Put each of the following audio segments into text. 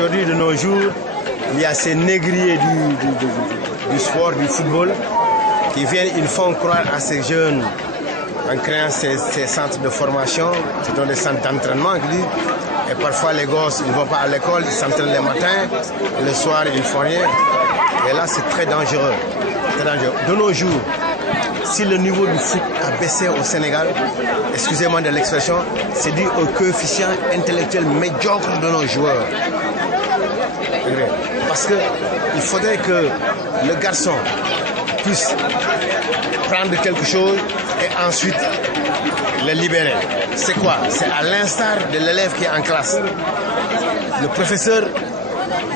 Aujourd'hui, de nos jours, il y a ces négriers du sport, du football, qui viennent, ils font croire à ces jeunes, en créant ces centres de formation, ce sont des centres d'entraînement, et parfois les gosses, ils ne vont pas à l'école, ils s'entraînent le matin, et le soir, ils ne font rien. Et là, c'est très dangereux. De nos jours, si le niveau du foot a baissé au Sénégal, excusez-moi de l'expression, c'est dû au coefficient intellectuel médiocre de nos joueurs. Parce qu'il faudrait que le garçon puisse prendre quelque chose et ensuite le libérer. C'est quoi? C'est à l'instar de l'élève qui est en classe. Le professeur,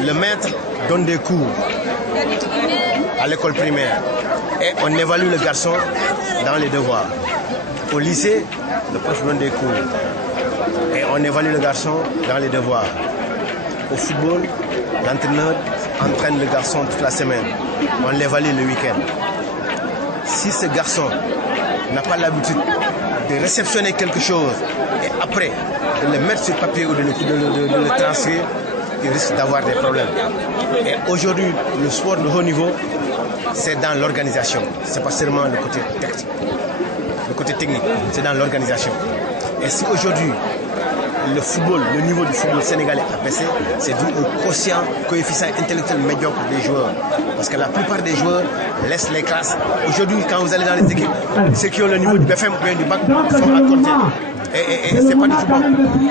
le maître donne des cours à l'école primaire et on évalue le garçon dans les devoirs. Au lycée, le prof donne des cours et on évalue le garçon dans les devoirs. Au football, l'entraîneur entraîne le garçon toute la semaine. On l'évalue le week-end. Si ce garçon n'a pas l'habitude de réceptionner quelque chose et après de le mettre sur papier ou de le transcrire, il risque d'avoir des problèmes. Et aujourd'hui, le sport de haut niveau, c'est dans l'organisation. Ce n'est pas seulement le côté tactique, le côté technique, c'est dans l'organisation. Et si aujourd'hui, le football, le niveau du football sénégalais a baissé, c'est dû au coefficient intellectuel médiocre des joueurs. Parce que la plupart des joueurs laissent les classes. Aujourd'hui, quand vous allez dans les équipes, ceux qui ont le niveau du BFM ou bien du bac sont à côté. Et c'est pas du tout bon.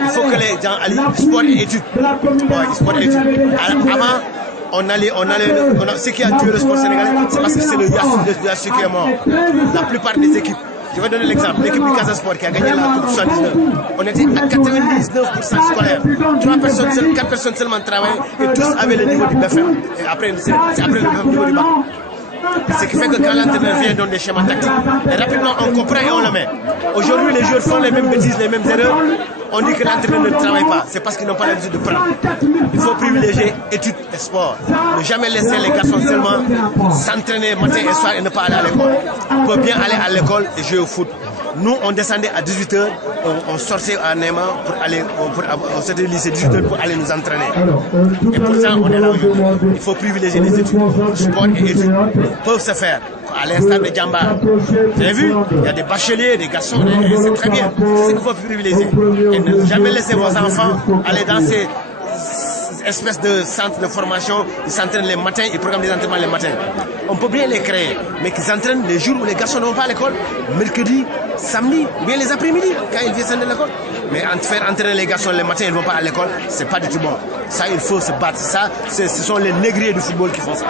Il faut que les gens allient sport et études. Ouais, sport et études. Avant, ce qui a tué le sport sénégalais, c'est parce que c'est le Yassou qui est mort. La plupart des équipes. Je vais donner l'exemple. L'équipe du Casa Sport qui a gagné la Coupe 79. On était à 99% scolaire. 4 personnes seulement travaillaient et tous avaient le niveau du BFM. Et après, c'est après le niveau du bac. Ce qui fait que quand l'entraîneur vient donner des schémas tactiques, et rapidement on comprend et on le met. Aujourd'hui, les joueurs font les mêmes bêtises, les mêmes erreurs. On dit que l'entraîneur ne travaille pas. C'est parce qu'ils n'ont pas l'habitude de prendre. Il faut privilégier études et sport. Ne jamais laisser les garçons seulement s'entraîner matin et soir et ne pas aller à l'école. On peut bien aller à l'école et jouer au foot. Nous, on descendait à 18h, on sortait à Néma pour aller, on sortait du lycée 18h pour aller nous entraîner. Et pourtant, on est là aujourd'hui. Il faut privilégier les études. Sport et études peuvent se faire. À l'instar de Djamba. Vous avez vu? Il y a des bacheliers, des garçons, et c'est très bien. C'est ce qu'il faut privilégier. Et ne jamais laisser vos enfants aller dans ces espèces de centres de formation, ils s'entraînent les matins, ils programment des entraînements les matins. On peut bien les créer, mais qu'ils s'entraînent les jours où les garçons ne vont pas à l'école, mercredi, samedi, ou bien les après-midi, quand ils viennent de l'école. Mais faire entraîner les garçons les matins, ils ne vont pas à l'école, c'est pas du tout bon. Ça, il faut se battre. Ça, ce sont les négriers du football qui font ça.